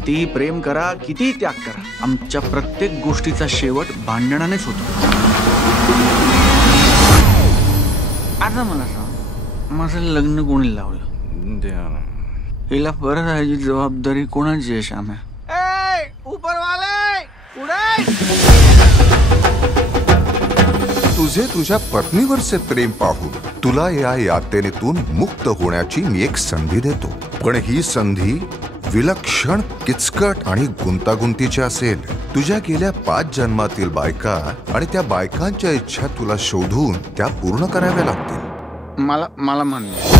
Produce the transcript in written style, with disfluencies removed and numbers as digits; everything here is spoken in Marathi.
कितीही प्रेम करा, कितीही त्याग करा, आमच्या प्रत्येक गोष्टीचा शेवट भांडणानेच होतो. आता मला सांग, माझं लग्न कोणी लावलं? हिला परत राहायची जबाबदारी कोणाची आहे श्याम्या? तुझे तुझ्या पत्नीवरचे प्रेम पाहून तुला या यातनेतून मुक्त होण्याची मी एक संधी देतो. पण ही संधी विलक्षण, किचकट आणि गुंतागुंतीची असेल. तुझ्या गेल्या 5 जन्मातील बायका आणि त्या बायकांच्या इच्छा तुला शोधून त्या पूर्ण कराव्या लागतील. मला मान्य.